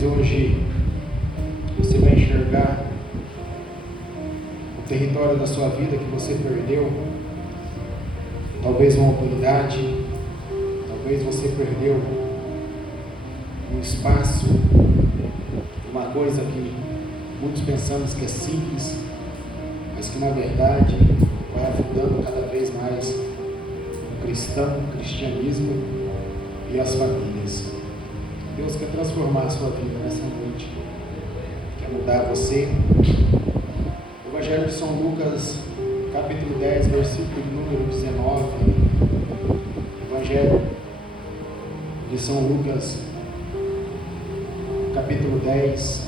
Talvez hoje você vai enxergar o território da sua vida que você perdeu. Talvez uma oportunidade, talvez você perdeu um espaço, uma coisa que muitos pensamos que é simples, mas que na verdade vai afundando cada vez mais o cristão, o cristianismo e as famílias. Deus quer transformar a sua vida nessa noite, quer mudar você. O Evangelho de São Lucas, capítulo 10, versículo número 19. Evangelho de São Lucas, capítulo 10,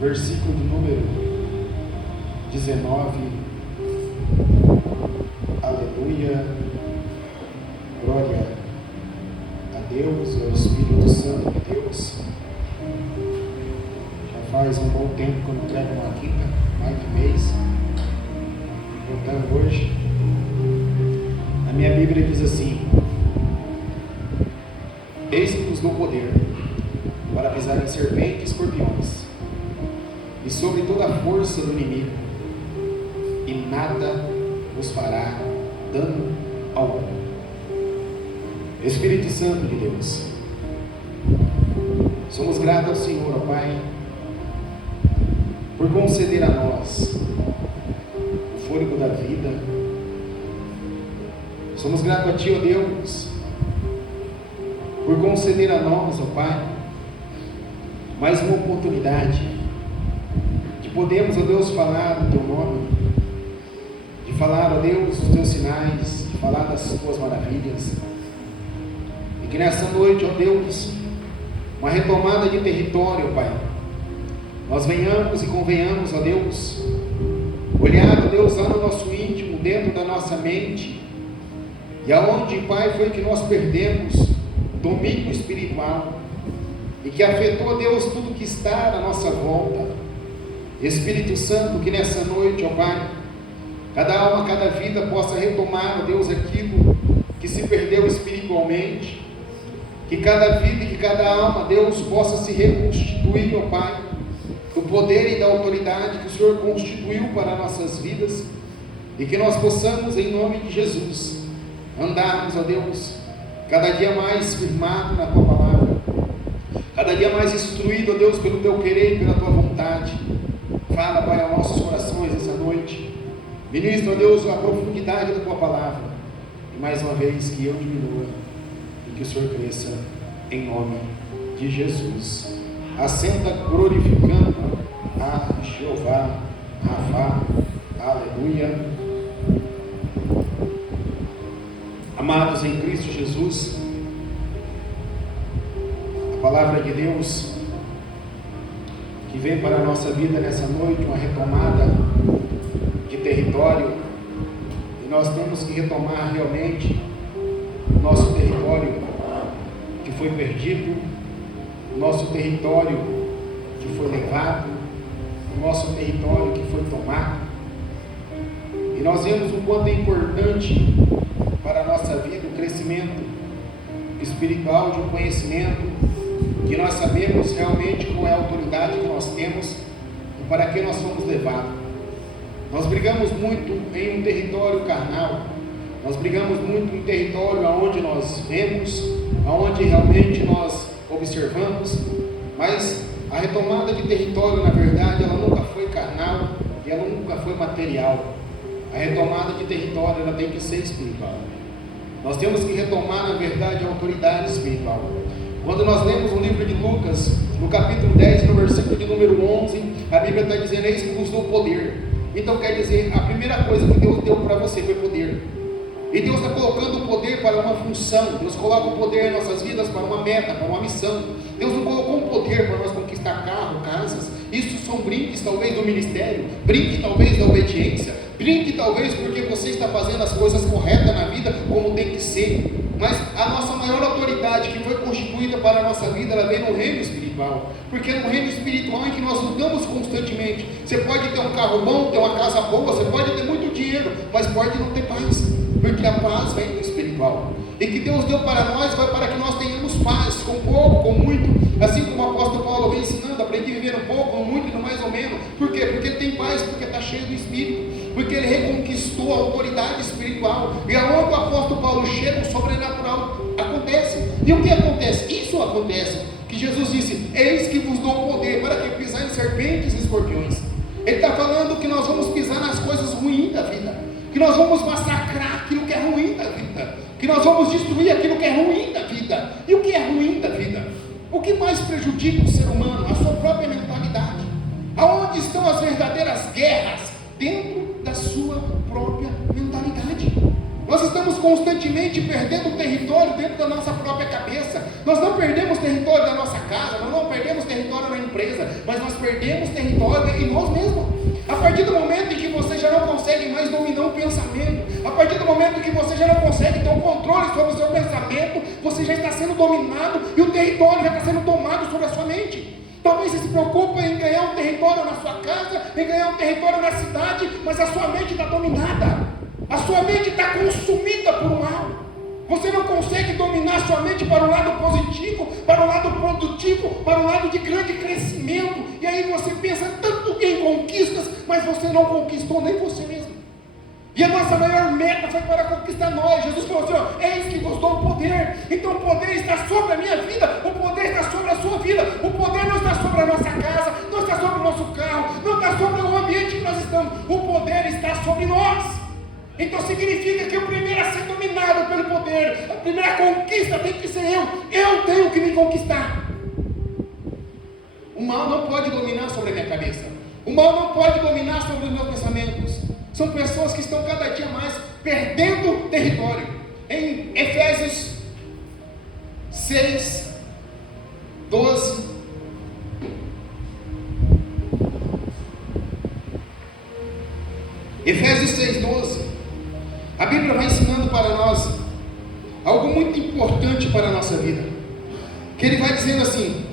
versículo de número 19. Aleluia, glória a Deus e ao Espírito Santo de Deus. Já faz um bom tempo que eu não prego uma quinta, mais de mês, voltando hoje. A minha Bíblia diz assim: eis que vos dou poder para pisar em serpentes e escorpiões, e sobre toda a força do inimigo, e nada vos fará dano algum. Espírito Santo de Deus, somos gratos ao Senhor, ó Pai, por conceder a nós o fôlego da vida. Somos gratos a Ti, ó Deus, por conceder a nós, ó Pai, mais uma oportunidade de podermos, ó Deus, falar o Teu nome, de falar, ó Deus, os Teus sinais, de falar das Tuas maravilhas. E que nessa noite, ó Deus, uma retomada de território, Pai, nós venhamos e convenhamos, ó Deus, olhar, ó Deus, lá no nosso íntimo, dentro da nossa mente, e aonde, Pai, foi que nós perdemos domínio espiritual, e que afetou, ó Deus, tudo que está na nossa volta. Espírito Santo, que nessa noite, ó Pai, cada alma, cada vida possa retomar, ó Deus, aquilo que se perdeu espiritualmente, que cada vida e que cada alma, Deus, possa se reconstituir, ó Pai, do poder e da autoridade que o Senhor constituiu para nossas vidas, e que nós possamos, em nome de Jesus, andarmos, ó Deus, cada dia mais firmado na Tua palavra, cada dia mais instruído, ó Deus, pelo Teu querer e pela Tua vontade. Fala, Pai, aos nossos corações essa noite. Ministra, ó Deus, a profundidade da Tua palavra, e mais uma vez que eu diminua e que o Senhor cresça, em nome de Jesus. Assenta glorificando a Jeová, Rafá, aleluia. Amados em Cristo Jesus, a palavra de Deus que vem para a nossa vida nessa noite, uma retomada de território, e nós temos que retomar realmente o nosso território que foi perdido, o nosso território que foi levado, o nosso território que foi tomado. E nós vemos o quanto é importante para a nossa vida o crescimento espiritual de um conhecimento, que nós sabemos realmente qual é a autoridade que nós temos e para que nós fomos levados. Nós brigamos muito em um território carnal, nós brigamos muito em um território onde nós vemos, onde realmente nós observamos, mas a retomada de território, na verdade, ela nunca foi carnal e ela nunca foi material. A retomada de território, ela tem que ser espiritual. Nós temos que retomar, na verdade, a autoridade espiritual. Quando nós lemos o livro de Lucas, no capítulo 10, no versículo de número 11, a Bíblia está dizendo: eis que vos dou poder. Então quer dizer, a primeira coisa que Deus deu para você foi poder. E Deus está colocando o poder para uma função. Deus coloca o poder em nossas vidas para uma meta, para uma missão. Deus não colocou um poder para nós conquistar carro, casas. Isso são brinques talvez do ministério, brinque talvez da obediência, brinque talvez porque você está fazendo as coisas corretas na vida como tem que ser. Mas a nossa maior autoridade que foi constituída para a nossa vida, ela vem no reino espiritual. Porque é no reino espiritual em que nós lutamos constantemente. Você pode ter um carro bom, ter uma casa boa, você pode ter muito dinheiro, mas pode não ter paz, porque a paz vem do Espírito espiritual. E que Deus deu para nós foi para que nós tenhamos paz, com pouco, com muito, assim como o apóstolo Paulo vem ensinando, aprendi a viver um pouco, muito e no mais ou menos. Por quê? Porque ele tem paz, porque está cheio do Espírito, porque ele reconquistou a autoridade espiritual, e aonde o apóstolo Paulo chega, o sobrenatural acontece. E o que acontece? Isso acontece, que Jesus disse: eis que vos dou poder para que pisar em serpentes e escorpiões. Ele está falando que nós vamos pisar nas coisas ruins da vida, que nós vamos massacrar aquilo que é ruim da vida, que nós vamos destruir aquilo que é ruim da vida. E o que é ruim da vida? O que mais prejudica o ser humano? A sua própria mentalidade. Aonde estão as verdadeiras guerras? Dentro da sua própria mentalidade. Nós estamos constantemente perdendo território dentro da nossa própria cabeça. Nós não perdemos território da nossa casa, nós não perdemos território na empresa, mas nós perdemos território em nós mesmos. A partir do momento em que você já não consegue mais dominar o pensamento, a partir do momento em que você já não consegue ter o controle sobre o seu pensamento, você já está sendo dominado e o território já está sendo tomado sobre a sua mente. Talvez você se preocupe em ganhar um território na sua casa, em ganhar um território na cidade, mas a sua mente está dominada, a sua mente está consumida por um mal. Você não consegue dominar sua mente para o lado positivo, para o lado produtivo, para o lado de grande crescimento. E aí você pensa tanto em conquistas, mas você não conquistou nem você mesmo. E a nossa maior meta foi para conquistar nós. Jesus falou assim: ó, eis que vos dou o poder. Então o poder está sobre a minha vida, o poder está sobre a sua vida. O poder não está sobre a nossa casa, não está sobre o nosso carro, não está sobre o ambiente que nós estamos. O poder está sobre nós. Então significa que o primeiro a ser dominado pelo poder, a primeira conquista tem que ser eu tenho que me conquistar. O mal não pode dominar sobre a minha cabeça, o mal não pode dominar sobre os meus pensamentos. São pessoas que estão cada dia mais perdendo território. Em Efésios 6, 12, Efésios 6, 12, a Bíblia vai ensinando para nós algo muito importante para a nossa vida, que ele vai dizendo assim: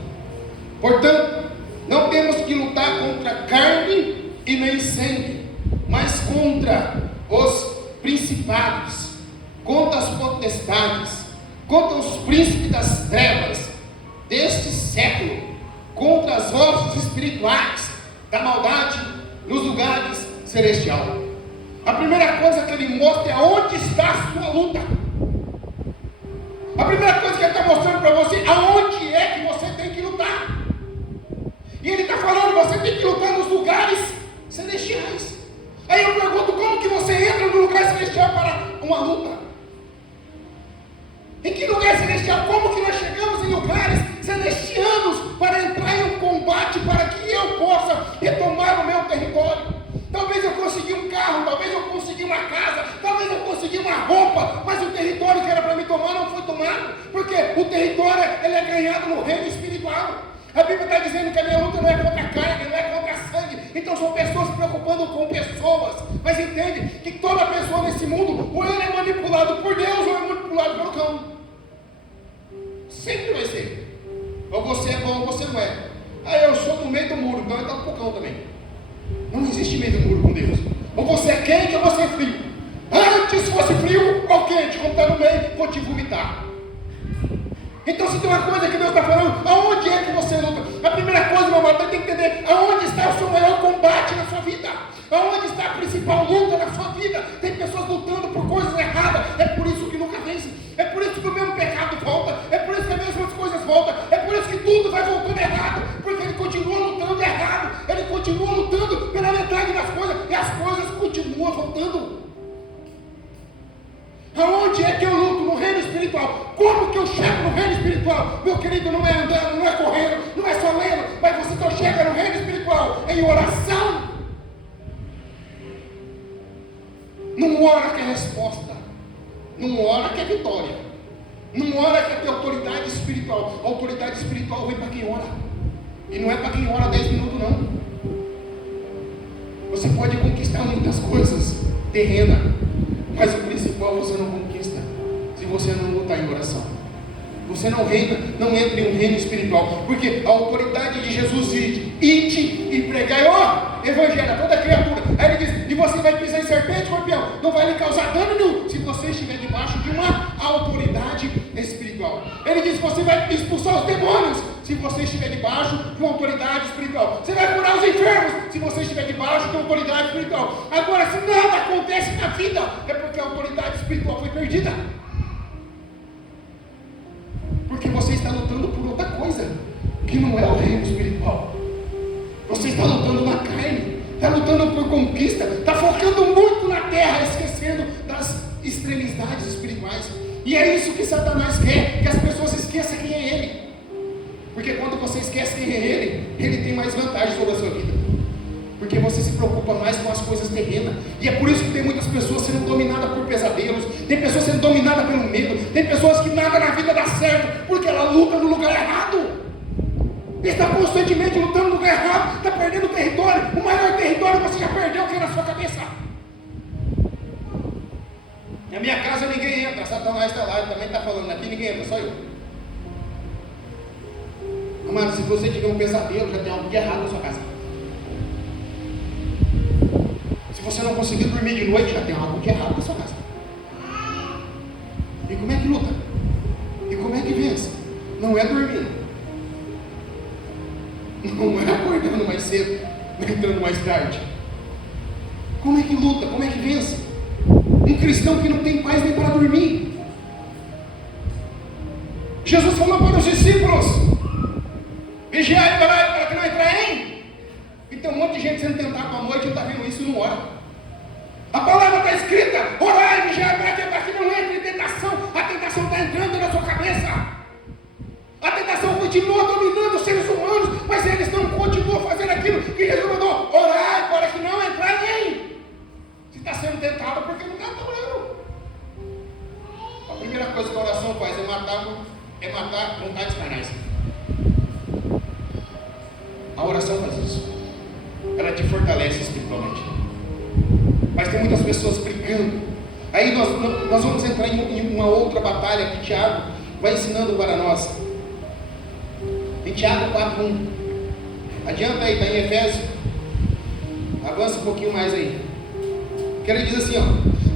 portanto, não temos que lutar contra carne e nem sangue, mas contra os principados, contra as potestades, contra os príncipes das trevas deste século, contra as hostes espirituais da maldade nos lugares celestiais. A primeira coisa que ele mostra é onde está a sua luta. A primeira coisa que ele está mostrando para você, aonde é que você tem que lutar. E ele está falando, você tem que lutar nos lugares celestiais. Aí eu pergunto, como que você entra no lugar celestial para uma luta? Em que lugar celestial? Como que nós chegamos em lugares celestianos para entrar em um combate para que eu possa retomar o meu território? Talvez eu consegui um carro, talvez eu consegui uma casa, talvez eu consegui uma roupa, mas o território que era para me tomar não foi tomado, porque o território ele é ganhado no reino espiritual. A Bíblia está dizendo que a minha luta não é contra a carne, não é contra sangue. Então são pessoas se preocupando com pessoas, mas entende que toda pessoa nesse mundo, ou ele é manipulado por Deus, ou é manipulado pelo cão. Sempre vai ser. Ou você é bom ou você não é. Eu sou do meio do muro, então eu estou pro cão também. Não existe meio do muro com Deus. Ou você é quente ou você é frio. Antes fosse frio ou quente, como está no meio, vou te vomitar. Então se tem uma coisa que Deus está falando, aonde é que você luta? A primeira coisa, meu amado, tem que entender aonde está o seu maior combate na sua vida. Aonde está a principal luta na sua vida. Tem pessoas lutando por coisas erradas, é por isso que nunca vence. É por isso que o mesmo pecado volta, é por isso que as mesmas coisas voltam, é por isso que tudo vai voltando errado, porque ele continua lutando errado, ele continua lutando pela metade das coisas, e as coisas continuam voltando. Aonde é que eu luto? No reino espiritual. Como que eu chego no reino espiritual? Meu querido, não é andando, não é correndo, não é só lendo, mas você só chega no reino espiritual em oração. Não ora que é resposta, não ora que é vitória, não ora que é ter autoridade espiritual. A autoridade espiritual vem para quem ora, e não é para quem ora 10 minutos não. Você pode conquistar muitas coisas terrenas, mas o principal você não conquista se você não lutar em oração. Você não entra em um reino espiritual, porque a autoridade de Jesus diz: ide e pregai o evangelho a toda criatura. Aí ele diz: E você vai pisar em serpente, escorpião, não vai lhe causar dano nenhum, se você estiver debaixo de uma autoridade espiritual. Ele diz: você vai expulsar os demônios, se você estiver debaixo de uma autoridade espiritual. Você vai curar os enfermos, se você estiver debaixo de uma autoridade espiritual. Agora, se nada acontece na vida, é porque a autoridade espiritual foi perdida. Porque você está lutando por outra coisa, que não é o reino espiritual. Você está lutando na carne, está lutando por conquista, está focando muito na terra, esquecendo das extremidades espirituais. E é isso que Satanás quer, que as pessoas esqueçam quem é ele. Porque quando você esquece quem é ele tem mais vantagem sobre a sua vida. Porque você se preocupa mais com as coisas terrenas. E é por isso que tem muitas pessoas sendo dominadas por pesadelos, tem pessoas sendo dominadas pelo medo, tem pessoas que nada na vida dá certo, porque ela luta no lugar errado. Está constantemente lutando no lugar errado, está perdendo território. O maior território você já perdeu, que é na sua cabeça. Na minha casa ninguém entra, Satanás está lá, ele também está falando aqui, ninguém entra, só eu. Amado, se você tiver um pesadelo, já tem algo de errado na sua casa. Se você não conseguir dormir de noite, já tem algo de errado na sua casa. E como é que luta? E como é que vence? Não é dormindo, não é acordando mais cedo, entrando mais tarde. Como é que luta? Como é que vence? Um cristão que não tem paz nem para dormir. Jesus falou para os discípulos: vigiai para que não entrem. E tem um monte de gente sendo tentado à noite e não está vendo isso e não ora. A palavra está escrita: orai, vigiai para que não entre em tentação. A tentação está entrando na sua cabeça. A tentação continua dominando os seres humanos, mas eles não continuam fazendo aquilo que Jesus mandou: orai para que não entrem. Se está sendo tentado, porque não está orando. A primeira coisa que a oração faz é matar vontades carnais. A oração faz isso. Ela te fortalece espiritualmente. Mas tem muitas pessoas brigando. Aí nós vamos entrar em uma outra batalha que Tiago vai ensinando para nós. Em Tiago 4:1. Adianta aí, está em Efésios. Avança um pouquinho mais aí. Que ele diz assim: ó,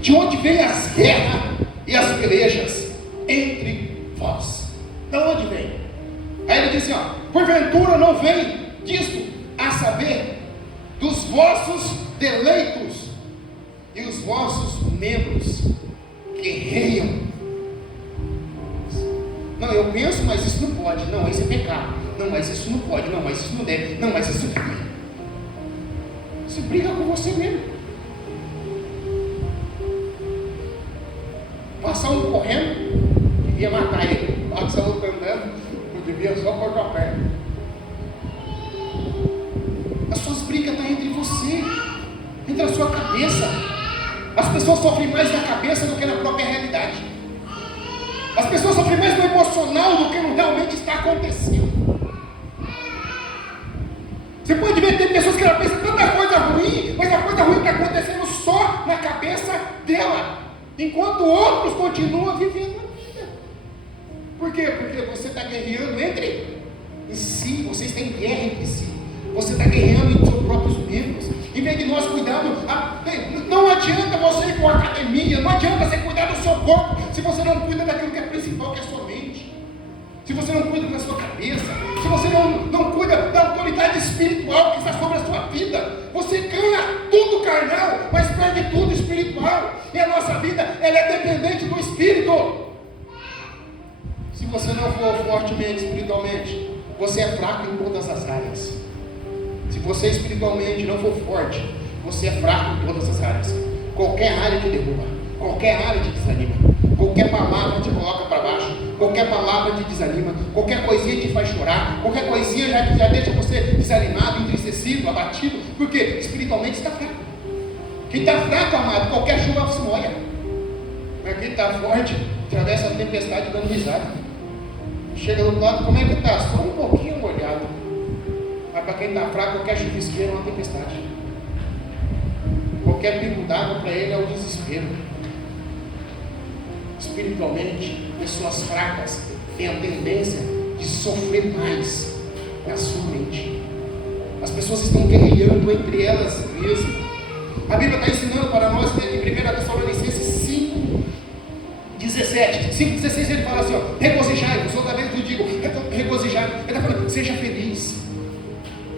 de onde vem as guerras e as pelejas entre vós? De onde vem? Aí ele diz assim: ó, porventura não vem disto, a saber, dos vossos deleitos e os vossos membros guerreiam. Não, eu penso, mas isso não pode. Não, isso é pecado. Não, mas isso não pode. Não, mas isso não deve. Não, mas isso não. Você briga com você mesmo. Passar um correndo, devia matar ele. Passar outro andando, eu devia só cortar a perna. As suas brigas estão entre você, entre a sua cabeça. As pessoas sofrem mais na cabeça do que na própria realidade. As pessoas sofrem mais no emocional do que no realmente está acontecendo. Você pode ver, tem pessoas que ela pensa tanta coisa ruim, mas a coisa ruim está acontecendo só na cabeça dela, enquanto outros continuam vivendo a vida. Por quê? Porque você está guerreando entre si, vocês têm guerra entre si. Você está guerreando entre os seus próprios membros. Em vez de nós cuidarmos, não adianta você ir para a academia, não adianta você cuidar do seu corpo, se você não cuida daquilo que é principal, que é a sua mente. Se você não cuida da sua cabeça, se você não cuida da autoridade espiritual que está sobre a sua vida, você ganha tudo carnal, mas perde tudo espiritual. E a nossa vida, ela é dependente do Espírito. Se você não for fortemente espiritualmente, você é fraco em todas as áreas. Se você espiritualmente não for forte, você é fraco em todas as áreas. Qualquer área te derruba, qualquer área te desanima, qualquer palavra te coloca para baixo, qualquer palavra te desanima, qualquer coisinha te faz chorar, qualquer coisinha já deixa você desanimado, entristecido, abatido, porque espiritualmente está fraco. Quem está fraco, amado, qualquer chuva se molha. Mas quem está forte, atravessa a tempestade dando risada. Chega do lado, como é que está? Só um pouquinho molhado. Mas para quem está fraco, qualquer chuvisqueiro é uma tempestade. Qualquer pingo d'água para ele é o desespero. Espiritualmente, pessoas fracas têm a tendência de sofrer mais na sua mente. As pessoas estão guerreando entre elas mesmas. A Bíblia está ensinando para nós, né, em 1 Tessalonicenses 5:17. 5:16 ele fala assim, ó, regozijai-vos. Outra vez eu digo, regozijai-vos. Ele está falando, seja feliz.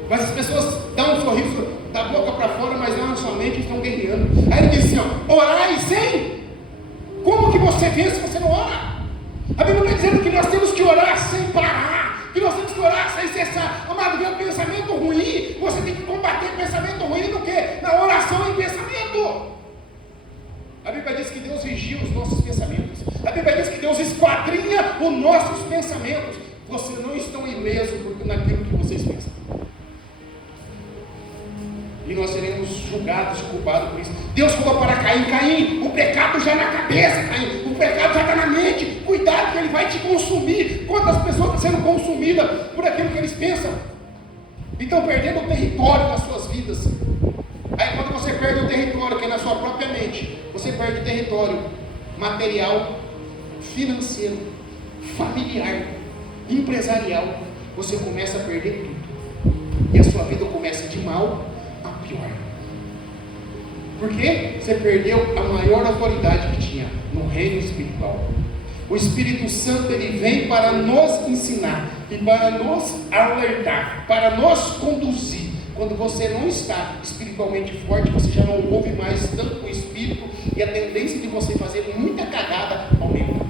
Mas as pessoas dão um sorriso da boca para fora, mas lá na sua mente estão guerreando. Aí ele diz assim, ó, orai sem. Como que você vê se você não ora? A Bíblia está dizendo que nós temos que orar sem parar, que nós temos que orar sem cessar. Amado, vem um pensamento ruim, você tem que combater o pensamento ruim no quê? Na oração e pensamento. A Bíblia diz que Deus vigia os nossos pensamentos. A Bíblia diz que Deus esquadrinha os nossos pensamentos. Vocês não estão ilesos naquilo que vocês pensam. E nós seremos julgados e culpados por isso. Deus falou para Caim, o pecado já na cabeça, Caim, o pecado já está na mente. Cuidado que ele vai te consumir. Quantas pessoas estão sendo consumidas por aquilo que eles pensam? E estão perdendo o território nas suas vidas. Aí quando você perde o território, que é na sua própria mente, você perde território material, financeiro, familiar, empresarial. Você começa a perder tudo. E a sua vida começa de mal a pior. Porque você perdeu a maior autoridade que tinha no reino espiritual. O Espírito Santo, ele vem para nos ensinar e para nos alertar, para nos conduzir. Quando você não está espiritualmente forte, você já não ouve mais tanto o Espírito, e a tendência de você fazer muita cagada aumenta.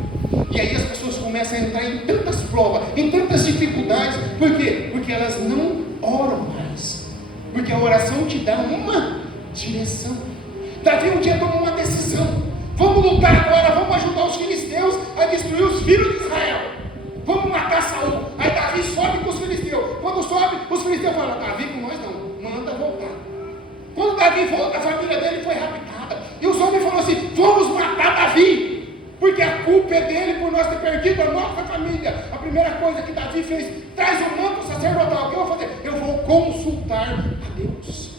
E aí as pessoas começam a entrar em tantas provas, em tantas dificuldades. Por quê? Porque elas não oram mais. Porque a oração te dá uma direção. Davi um dia tomou uma decisão. Vamos lutar agora, vamos ajudar os filisteus a destruir os filhos de Israel. Vamos matar Saul. Aí Davi sobe com os filisteus. Quando sobe, os filisteus falam, Davi com nós não, manda voltar. Quando Davi volta, a família dele foi raptada. E os homens falaram assim, vamos matar Davi, porque a culpa é dele por nós ter perdido a nossa família. A primeira coisa que Davi fez, traz o manto sacerdotal. O que eu vou fazer? Eu vou consultar a Deus.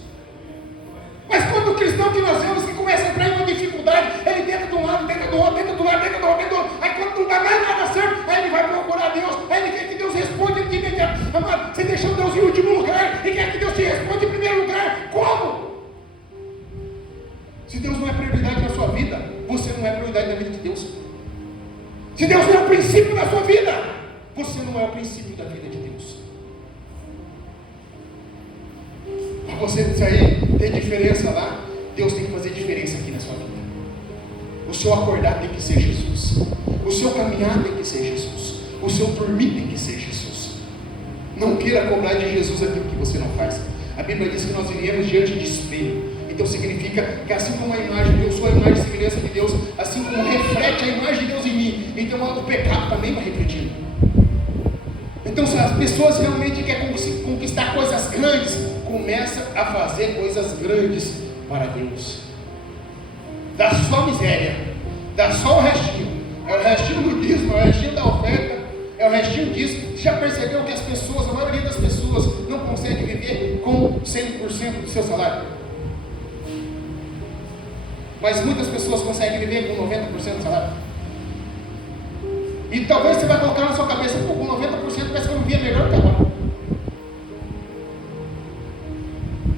Mas quando o cristão que nós vemos que começa a entrar em uma dificuldade, ele tenta de um lado, tenta do outro, tenta do lado, tenta do outro, tenta do outro. Aí quando não dá mais nada certo, aí ele vai procurar Deus, aí ele quer que Deus responda de imediato. Amado, você deixou Deus em último lugar e quer que Deus te responda em primeiro lugar. Como? Se Deus não é prioridade na sua vida, você não é prioridade na vida de Deus. Se Deus não é o princípio da sua vida, você não é o princípio da vida de Deus. Para você sair, ter diferença lá, Deus tem que fazer diferença aqui na sua vida. O seu acordar tem que ser Jesus. O seu caminhar tem que ser Jesus. O seu dormir tem que ser Jesus. Não queira cobrar de Jesus aquilo que você não faz. A Bíblia diz que nós vivemos diante de espelho. Então significa que assim como a imagem, eu sou a imagem e semelhança de Deus, assim como reflete a imagem de Deus em mim, então o pecado também vai refletindo. Então se as pessoas realmente querem conquistar coisas grandes, começa a fazer coisas grandes para Deus. Dá só miséria, dá só o restinho. É o restinho do dízimo, é o restinho da oferta, é o restinho disso. Você já percebeu que as pessoas, a maioria das pessoas, não consegue viver com 100% do seu salário? Mas muitas pessoas conseguem viver com 90% do salário. E talvez você vai colocar na sua cabeça, pô, com 90% parece que eu vivia melhor que agora.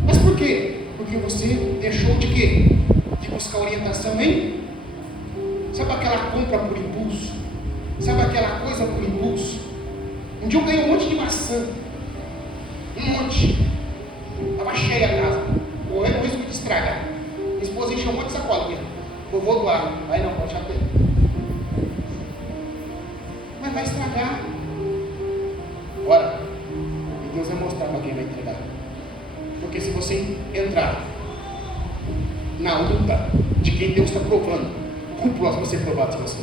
Mas por quê? Porque você deixou de quê? De buscar orientação em? Sabe aquela compra por impulso? Sabe aquela coisa por impulso? Um dia eu ganhei um monte de maçã. Um monte. Estava cheia a casa. Correndo o risco de estragar. Minha esposa encheu um monte de sacola aqui. Eu vou doar. Aí não, pode deixar com ele. Mas vai estragar. Ora, e Deus vai mostrar para quem vai entregar. Porque se você entrar na luta de quem Deus está provando, o próximo vai ser provado se você.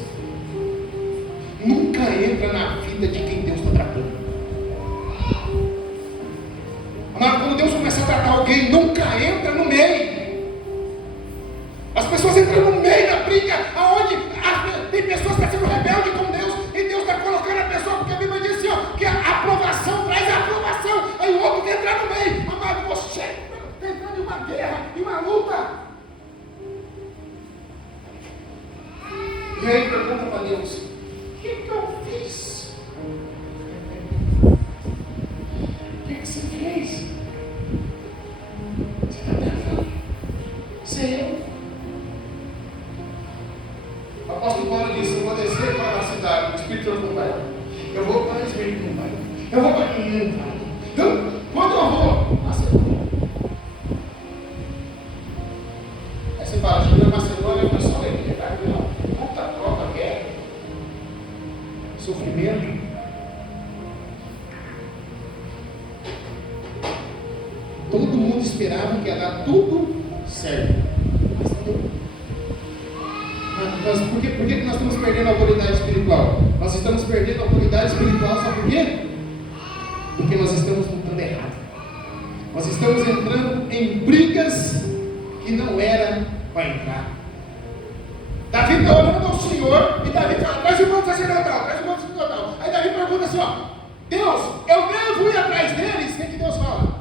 Nunca entra na vida de quem Deus está tratando. Mas quando Deus começa a tratar alguém, nunca entra no meio. As pessoas entram no meio da briga, aonde tem pessoas que estão sendo rebeldes com Deus, e Deus está colocando a pessoa, porque a Bíblia diz assim, ó, que a aprovação traz a aprovação, aí o outro quer entrar no meio. Amado, você está entrando em uma guerra, em uma luta. E aí pergunta para Deus, o que eu fiz? O que você fez? Você está travando. Espírito Santo não vai. Eu vou para o Espírito não vai. Eu vou para o não vai. Então, quando eu vou, Macedônia. Aí você fala, chegou em Macedônia, foi só alegria, tá? Conta, troca, guerra, sofrimento. Todo mundo esperava que ia dar tudo certo. Mas não deu. Por que nós estamos perdendo a autoridade espiritual? Nós estamos perdendo a autoridade espiritual, sabe por quê? Porque nós estamos lutando errado. Nós estamos entrando em brigas que não era para entrar. Davi está orando ao Senhor e Davi fala, traz o manto sacerdotal, traz o manto sacerdotal. Aí Davi pergunta assim, ó, Deus, eu devo ir atrás deles? O que Deus fala?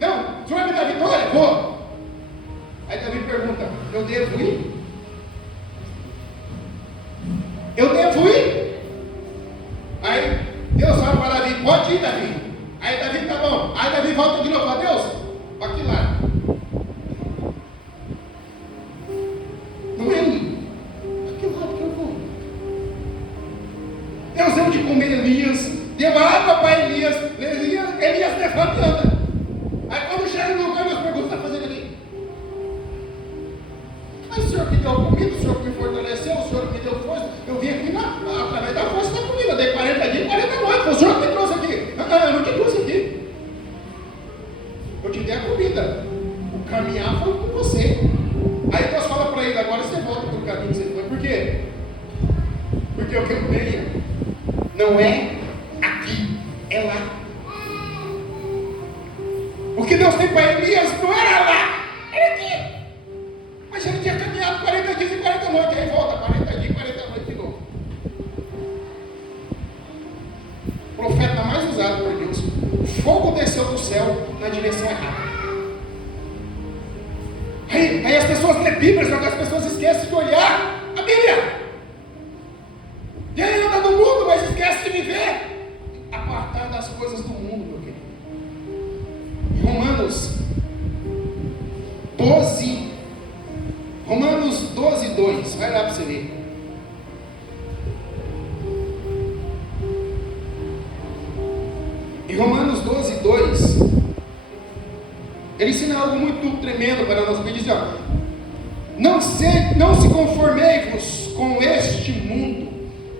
Não, o Senhor vai me dar vitória? Vou. Aí Davi pergunta, eu devo ir? Eu devo ir? Aí Deus fala para Davi, pode ir, Davi. Aí Davi, tá bom. Aí Davi volta de novo, fala, Deus, para que lado? Não é ali. Para que lado que eu vou? Deus deu de comer Elias, deu água para Elias, Elias levanta e anda. Aí quando chega no lugar, Deus pergunta, o que está fazendo ali? Mas o Senhor que deu comida, o Senhor que me fortaleceu, o Senhor que me deu força, eu vim aqui através da força da comida, dei 40 dias e 40 noites, foi o Senhor que me trouxe aqui. Eu não te trouxe aqui. Eu te dei a comida. O caminhar foi com você. Aí Deus fala para ele, agora você volta para o caminho que você foi. Por quê? Porque o que eu tenho não é aqui, é lá. O que Deus tem para Elias não era lá, era aqui. Mas ele tinha caminhado 40 dias e 40 noites, aí volta 40 dias e 40 noites de novo. O profeta mais usado por Deus, o fogo desceu do céu na direção errada. Aí as pessoas lêem Bíblia, só que as pessoas esquecem de olhar a Bíblia. E aí anda no mundo, mas esquece de viver apartado das coisas do mundo, meu querido. Romanos 12, 2, vai lá para você ver. Em Romanos 12, 2, ele ensina algo muito tremendo para nós. Ele diz, ó, não se conformei-vos com este mundo,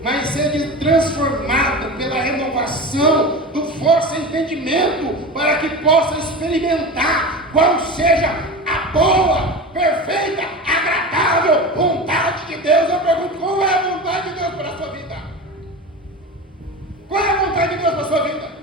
mas sede transformado pela renovação do vosso entendimento, para que possa experimentar qual seja a boa, perfeita, agradável vontade de Deus. Eu pergunto, qual é a vontade de Deus para a sua vida? Qual é a vontade de Deus para a sua vida?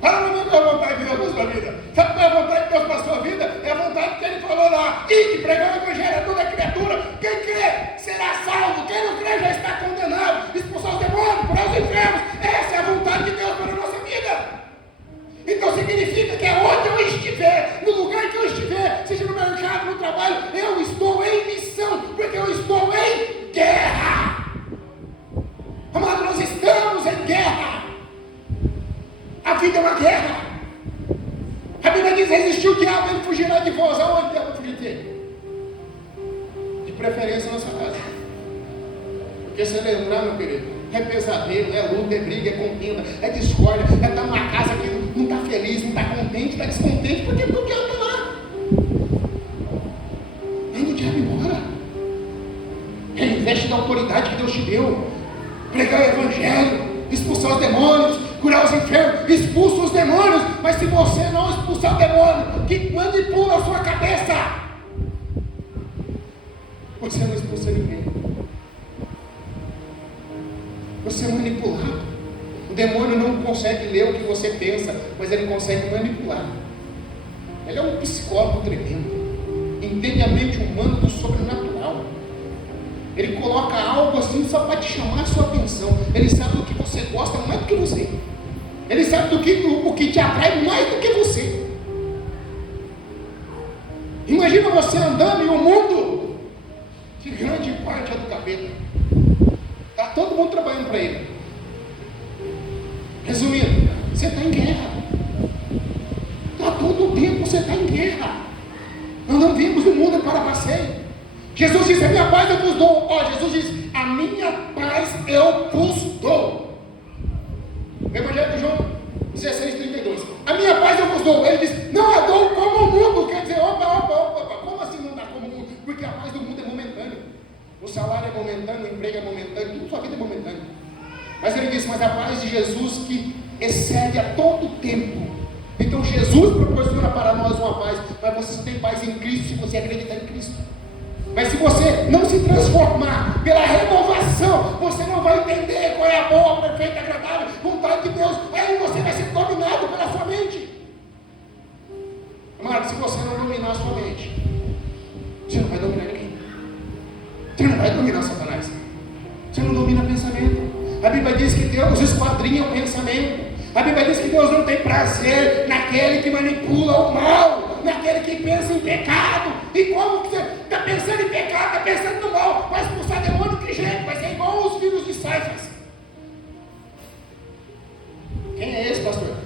Fala para mim qual é a vontade de Deus para a sua vida. Sabe qual é a vontade de Deus para a sua vida? É a vontade que ele falou lá, e de pregar o evangelho a toda criatura. Quem crê será salvo, quem não crê já está condenado, expulsar os demônios, curar os enfermos. Essa é a vontade de Deus para a nossa vida. Então significa que aonde eu estiver, no lugar que eu estiver, seja no mercado, no trabalho, eu estou em missão, porque eu estou em guerra. Amado, nós estamos em guerra. A vida é uma guerra. A Bíblia diz, resistir o diabo, ele fugirá de vós. Aonde o diabo fugir dele? De preferência na nossa casa. Porque se ele entrar, meu querido, é pesadelo, é luta, é briga, é contenda, é discórdia, é estar numa casa que não está feliz, não está contente, está descontente, porque o diabo está lá. Manda o diabo embora. Reinveste na autoridade que Deus te deu. Pregar o evangelho, expulsar os demônios, curar os enfermos, expulsa os demônios. Mas se você não expulsar o demônio que manipula a sua cabeça, você não expulsa ninguém. Você é manipulado. O demônio não consegue ler o que você pensa, mas ele consegue manipular. Ele é um psicólogo tremendo, entende a mente humana do sobrenatural. Ele coloca algo assim só para te chamar a sua atenção. Ele sabe do que você gosta mais do que você. Ele sabe o que te atrai mais do que você. Imagina você andando em um mundo que grande parte é do capeta. Está todo mundo trabalhando para ele. Resumindo, você está em guerra. Está todo o tempo você está em guerra. Nós não vimos o mundo para passeio. Jesus disse, a minha paz eu vos dou. Jesus diz, a dou. Ele diz, não a dou como o mundo. Quer dizer, opa, como assim não dá como o mundo? Porque a paz do mundo é momentânea. O salário é momentâneo, o emprego é momentâneo, tudo sua vida é momentânea. Mas ele disse, mas a paz de Jesus que excede a todo tempo. Então Jesus proporciona para nós uma paz, mas você tem paz em Cristo se você acreditar em Cristo. Mas se você não se transformar pela renovação, você não vai entender qual é a boa, perfeita, agradável vontade de Deus. Aí você vai ser dominado pela sua mente. Amado, se você não dominar a sua mente, você não vai dominar ninguém. Você não vai dominar Satanás. Você não domina pensamento. A Bíblia diz que Deus esquadrinha o pensamento. A Bíblia diz que Deus não tem prazer naquele que manipula o mal, naquele que pensa em pecado. E como que você está pensando em pecado, está pensando no mal, vai expulsar demônio de que jeito? Vai ser igual os filhos de Saifas. Quem é esse, pastor?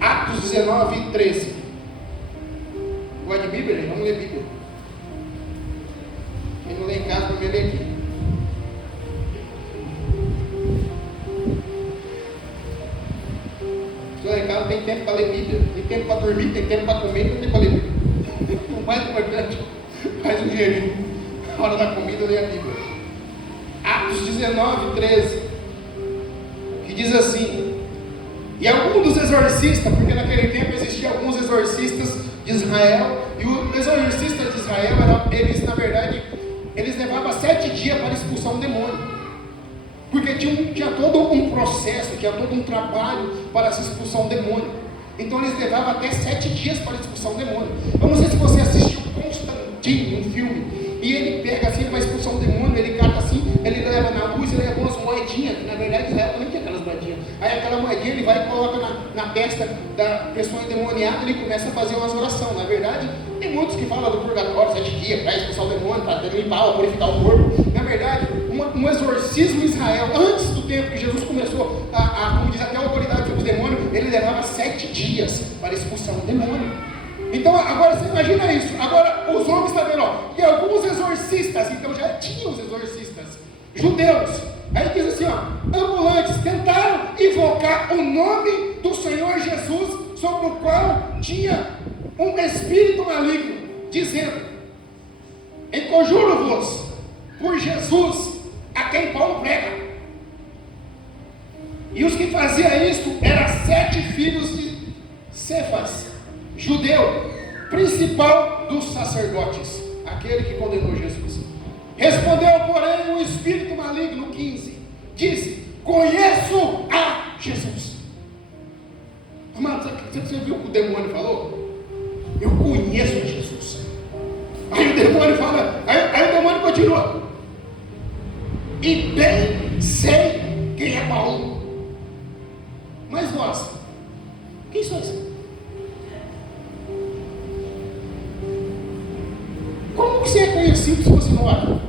Atos 19 e 13. Gosta de Bíblia? Vamos ler Bíblia. Quem não lê em casa, vai ler aqui. Em casa tem tempo para ler Bíblia, tem tempo para dormir, tem tempo para comer, tem tempo para ler Bíblia. O mais importante, faz um jejum. Na hora da comida, lê a Bíblia. Atos 19, 13, que diz assim: e algum dos exorcistas, porque naquele tempo existiam alguns exorcistas de Israel, e os exorcistas de Israel, eles na verdade, eles levavam 7 dias para expulsar um demônio. Porque tinha todo um processo, tinha todo um trabalho para se expulsar um demônio. Então eles levavam até 7 dias para expulsar um demônio. Eu não sei se você assistiu Constantine, um filme, e ele pega assim, para expulsar um demônio, ele cata assim, ele leva na luz, ele leva umas moedinhas, que na verdade Israel também tinha aquelas moedinhas. Aí aquela moedinha ele vai e coloca na testa da pessoa endemoniada, ele começa a fazer umas orações. Na verdade, tem muitos que falam do purgatório, 7 dias, para expulsar o demônio, para limpar, purificar o corpo. Na verdade, um exorcismo em Israel, antes do tempo que Jesus começou como diz, até a autoridade sobre os demônios, ele levava 7 dias para expulsar um demônio. Então agora você imagina isso. Agora os homens estão vendo, e alguns exorcistas, então já tinham os exorcistas judeus, aí diz assim, ambulantes, tentaram invocar o nome do Senhor Jesus, sobre o qual tinha um espírito maligno, dizendo: enconjuro-vos por Jesus, a quem Paulo prega. E os que faziam isso eram 7 filhos de Cefas, judeu, principal dos sacerdotes, aquele que condenou Jesus. Respondeu, porém, o espírito maligno, 15, disse: conheço a Jesus. Amado, você viu o que o demônio falou? Eu conheço a Jesus. Aí o demônio fala, aí o demônio continua: e bem sei quem é Paulo. Mas nós, quem sois? Como que você é conhecido se você não ora?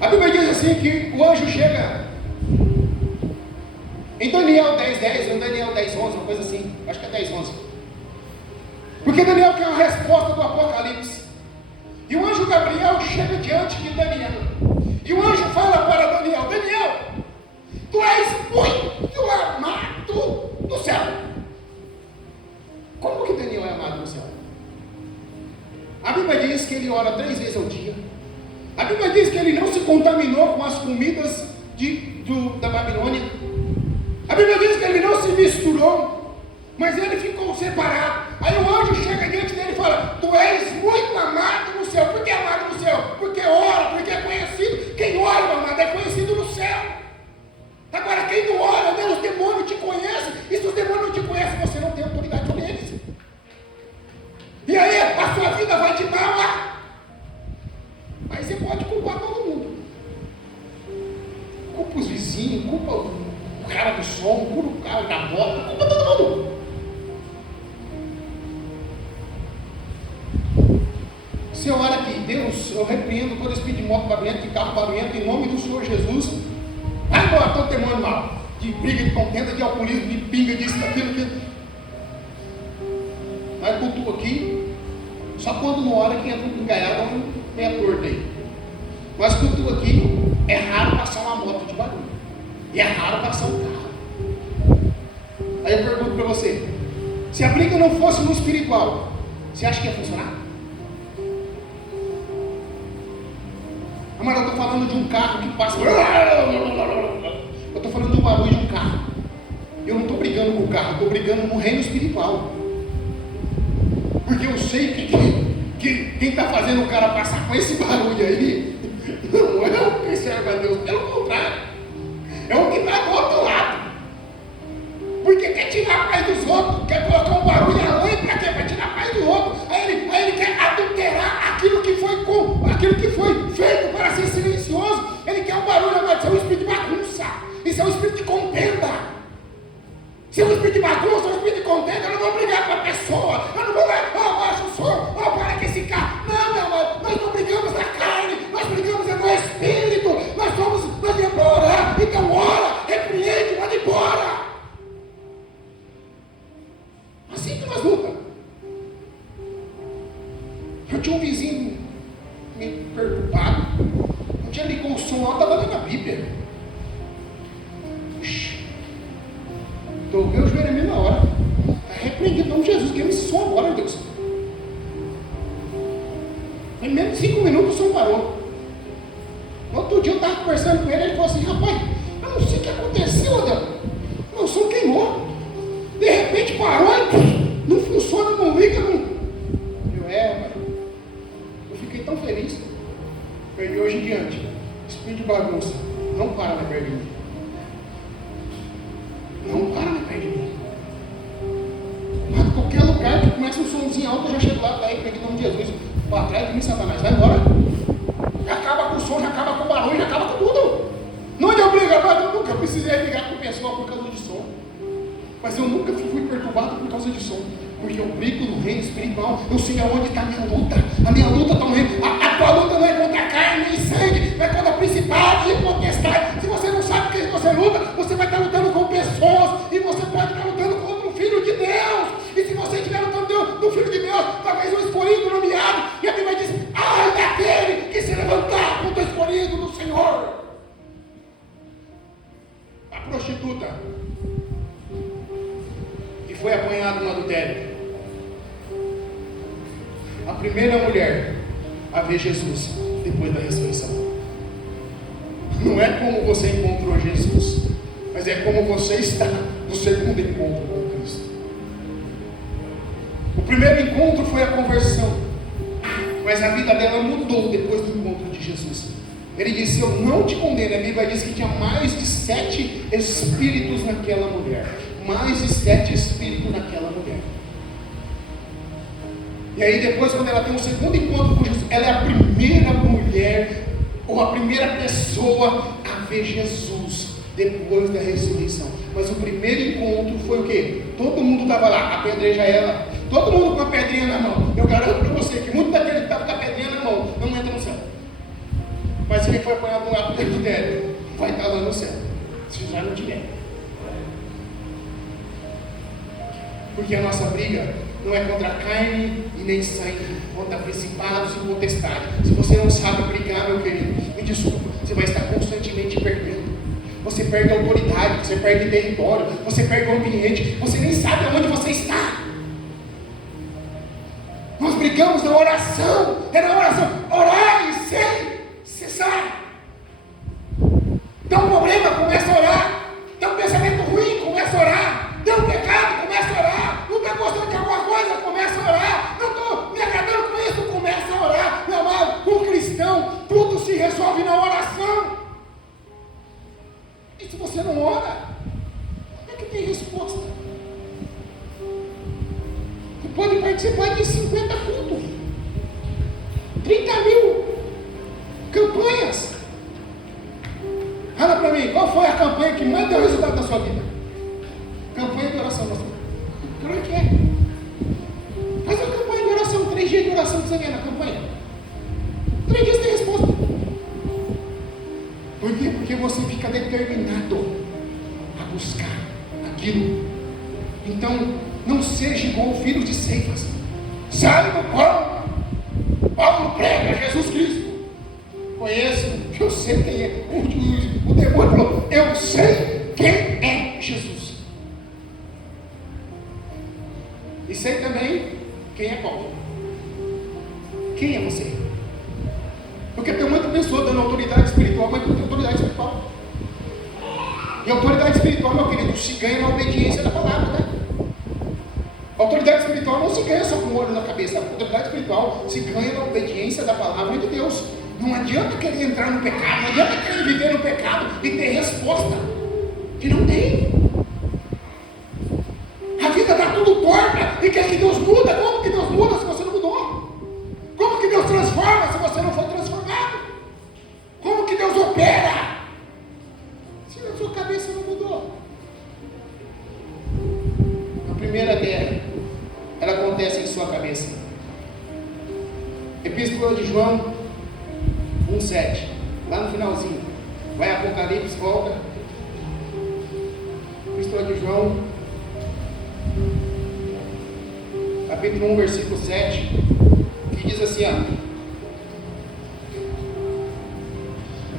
A Bíblia diz assim que o anjo chega em Daniel 10:10, ou em Daniel 10:11, uma coisa assim, acho que é 10:11. Porque Daniel quer uma resposta do Apocalipse. E o anjo Gabriel chega diante de Daniel. E o anjo fala para Daniel: Daniel, tu és muito amado no céu. Como que Daniel é amado no céu? A Bíblia diz que ele ora 3 vezes ao dia. A Bíblia diz que ele não se contaminou com as comidas da Babilônia. A Bíblia diz que ele não se misturou, mas ele ficou separado. Aí o anjo chega diante dele e fala: tu és muito amado no céu. Por que amado no céu? Porque ora, porque é conhecido. Quem ora, meu amado, é conhecido no céu. Agora quem não ora, os demônios te conhecem. E se os demônios não te conhecem, você não tem autoridade sobre eles. E aí a sua vida vai te dar lá. Aí você pode culpar todo mundo. Culpa os vizinhos, culpa o cara do som, culpa o cara da moto, culpa todo mundo. Você ora aqui: Deus, eu repreendo todo espírito de moto barulhento, de carro barulhento, em nome do Senhor Jesus. Vai embora todo demônio mal, de briga, de contenda, de alcoolismo, de pinga, disso, daquilo, aquilo. Vai cultua aqui, só quando não hora que entra um engaiado, meia torta aí. Mas cultua aqui, é raro passar uma moto de barulho, e é raro passar um carro. Se a briga não fosse no espiritual, você acha que ia funcionar? Mas eu estou falando de um carro que passa. Eu estou falando do barulho de um carro. Eu não estou brigando com o carro, eu estou brigando no reino espiritual. Porque eu sei que quem está fazendo o cara passar com esse barulho aí não é o que serve a Deus, pelo contrário, é o que está do outro lado. Porque quer tirar a paz dos outros, quer colocar um barulho além para quê? Para tirar a paz do outro. Aí ele quer adulterar aquilo que foi feito para ser silencioso. Ele quer um barulho, mas isso é um espírito de bagunça, isso é um espírito de contenda. Se é um espírito de bagunça, um espírito de contenda, eu não vou brigar com a pessoa, eu não vou baixa o som, para que esse carro. Não, meu amor, nós não brigamos na carne, nós brigamos no espírito, nós viemos para orar, então ora, repreende, manda embora. Assim que nós lutamos. Eu tinha um vizinho meio perturbado. Um dia ligou o som alto, estava lendo a Bíblia. Dobrei o joelho na mesma hora. Está repreendido em nome de Jesus. Queima esse som agora, Deus. Em menos de 5 minutos o som parou. No outro dia eu estava conversando com ele. Ele falou assim: rapaz, eu não sei o que aconteceu, Deus. Meu som queimou. De repente parou e não funciona, não liga, não. Eu fiquei tão feliz. Perdi hoje em diante. Espírito de bagunça. Não para mais perto de mim. Não para mais perto de mim. Mas qualquer lugar que começa um somzinho alto, eu já chego lá, daí, em nome de Jesus. Para trás de mim, Satanás. Vai embora. Já acaba com o som, já acaba com o barulho, já acaba com tudo. Não é de obrigação, eu nunca precisei ligar com pessoa por causa de som. Mas eu nunca fui perturbado por causa de som. Porque eu brigo no reino espiritual. Eu sei aonde está a minha luta. A minha luta está no reino. A tua luta não é contra carne e sangue, é contra principados e potestades. Se você não sabe o que você luta, você vai estar lutando com pessoas. E você pode estar lutando contra o Filho de Deus. E se você estiver lutando do Filho de Deus, talvez um escolhido nomeado. E a Bíblia diz: ai daquele que se levantar contra o escolhido do Senhor. A prostituta foi apanhado no adultério. A primeira mulher a ver Jesus depois da ressurreição. Não é como você encontrou Jesus, mas é como você está no segundo encontro com Cristo. O primeiro encontro foi a conversão, mas a vida dela mudou depois do encontro de Jesus. Ele disse: eu não te condeno. A Bíblia diz que tinha mais de 7 espíritos naquela mulher. Mais de 7 espíritos naquela mulher. E aí depois, quando ela tem um segundo encontro com Jesus, ela é a primeira mulher, ou a primeira pessoa a ver Jesus depois da ressurreição. Mas o primeiro encontro foi o quê? Todo mundo estava lá, apedreja ela, todo mundo com a pedrinha na mão. Eu garanto para você que muito daquele que estava com a pedrinha na mão não entra no céu. Mas quem foi apanhado no lado do adultério vai estar lá no céu, se já não tiver. Porque a nossa briga não é contra carne e nem sangue, contra principados e potestades. Se você não sabe brigar, meu querido, me desculpa, você vai estar constantemente perdendo. Você perde a autoridade, você perde território, você perde o ambiente, você nem sabe aonde você está. Nós brigamos na oração, orar e sem cessar. Dá um problema, começa a orar. Dá um pensamento ruim, começa a orar. Dá um pecado, começa a orar. Não está gostando de alguma coisa, começa a orar. Não estou me agradando com isso, começa a orar. Meu amado, um cristão, tudo se resolve na oração. E se você não ora, como é que tem resposta? Você pode participar de 50 cultos, 30 mil campanhas. Fala para mim, qual foi a campanha que mais deu resultado na sua vida? Campanha de oração, pastor. Claro que é. Faz uma campanha de oração, 3 dias de oração que você ganha na campanha. 3 dias tem resposta. Por quê? Porque você fica determinado a buscar aquilo. Então, não seja igual filhos de Ceifas. Sai do pão. Paulo prega Jesus Cristo. Conheço, eu sei quem é. O demônio falou: eu sei quem é Jesus. sei também quem é Paulo. Quem é você? Porque tem muita pessoa dando autoridade espiritual, mas não tem autoridade espiritual. E autoridade espiritual, meu querido, se ganha na obediência da palavra, né? A autoridade espiritual não se ganha só com o olho na cabeça. A autoridade espiritual se ganha na obediência da palavra de Deus. Não adianta querer entrar no pecado, não adianta querer viver no pecado e ter resposta que não tem. A vida está tudo torta e quer que Deus muda. Como que Deus muda se você não mudou? Como que Deus transforma se você não for transformado? Como que Deus opera se a sua cabeça não mudou? A primeira guerra, ela acontece em sua cabeça. Epístola de João 1,7, lá no finalzinho, vai Apocalipse, volta. Epístola de João, capítulo 1, versículo 7, que diz assim, ó: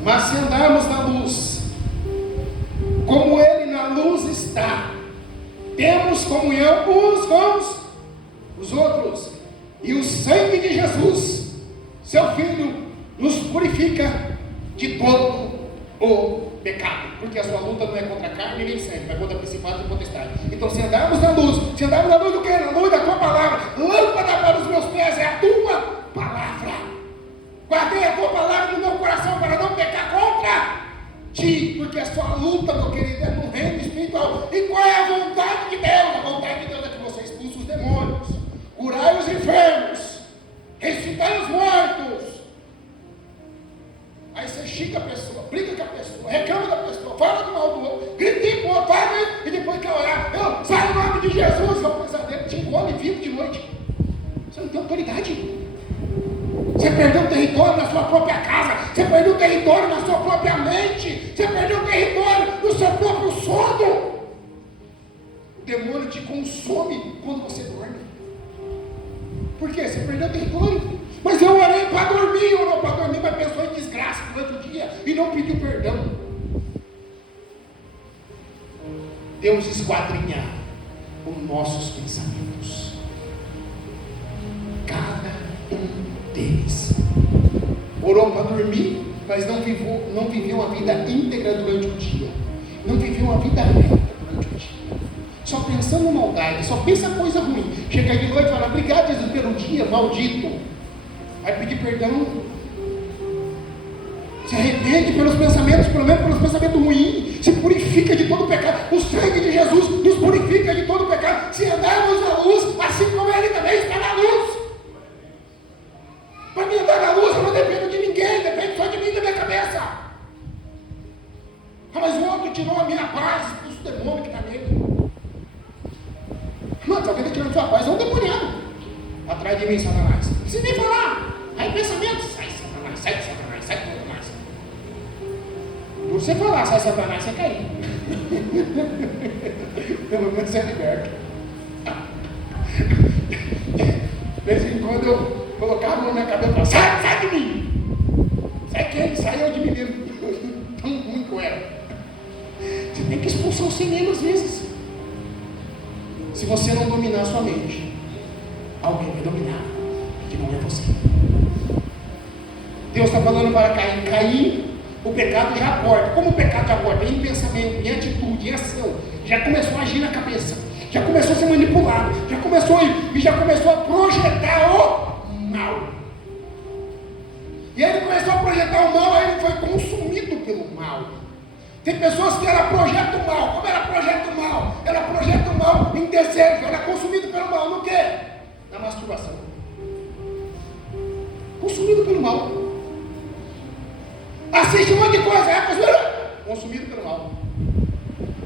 mas se andarmos na luz, como Ele na luz está, temos comunhão uns com os outros, e o sangue de Jesus, seu Filho, nos purifica de todo o pecado, porque a sua luta não é contra a carne nem sangue, mas contra principados e potestades. Então, se andarmos na luz do que? Na luz da tua palavra. Lâmpada para os meus pés é a tua palavra. Guardei a tua palavra no meu coração para não pecar contra ti, porque a sua luta, meu querido, é no reino espiritual. E qual é a vontade de Deus? A vontade de Deus é que você expulse os demônios, curai os enfermos, ressuscitai os mortos. Aí você xinga a pessoa, briga com a pessoa, reclama da pessoa, fala do mal do outro, critica o outro, fala e depois quer orar. Eu saio no nome de Jesus, seu pesadelo te engole vivo de noite. Você não tem autoridade. Você perdeu o território na sua própria casa, você perdeu o território na sua própria mente, você perdeu o território no seu próprio sono. O demônio te consome quando você dorme. Por quê? Você perdeu o território. Mas eu orei para dormir, orou para dormir, mas pensou em desgraça durante o dia e não pediu perdão. Deus esquadrinha os nossos pensamentos, cada um deles. Orou para dormir, mas não viveu uma vida íntegra durante o dia, não viveu uma vida reta durante o dia, só pensando maldade, só pensa coisa ruim. Chega de noite e fala: obrigado, Jesus, pelo dia maldito. Vai pedir perdão, se arrepende pelos pensamentos, pelo menos pelos pensamentos ruins, se purifica de todo o pecado. O sangue de Jesus nos purifica de todo o pecado. Se andarmos na luz, assim como Ele também está na luz. Para mim andar na luz, eu não dependo de ninguém, depende só de mim e da minha cabeça. Ah, mas o outro tirou a minha paz, expulso o demônio que está nele. Mano, se alguém está tirando sua paz, é um demoniado atrás de mim, Satanás. Não precisa nem falar. Aí pensamento, sai Satanás, sai Satanás, sai Satanás. Por você falar, sai Satanás, você cair. Pelo menos você é liberto. De vez em quando eu colocava a mão na cabeça e falava: sai de mim. Sai quem? Sai eu de mim mesmo. Tão ruim com ela. Você tem que expulsar o veneno às vezes. Se você não dominar a sua mente, alguém vai dominar, que não é você. Deus está falando para Caim. Caim, o pecado já aborda. Como o pecado já aborda? Em pensamento, em atitude, em ação. Já começou a agir na cabeça. Já começou a ser manipulado. Já começou a projetar o mal. E ele começou a projetar o mal, aí ele foi consumido pelo mal. Tem pessoas que ela projeta o mal. Como ela projeta o mal? Ela projeta o mal em desejo. Ela é consumida pelo mal. No quê? Na masturbação. Consumido pelo mal. Assiste um monte de coisa, consumido pelo mal.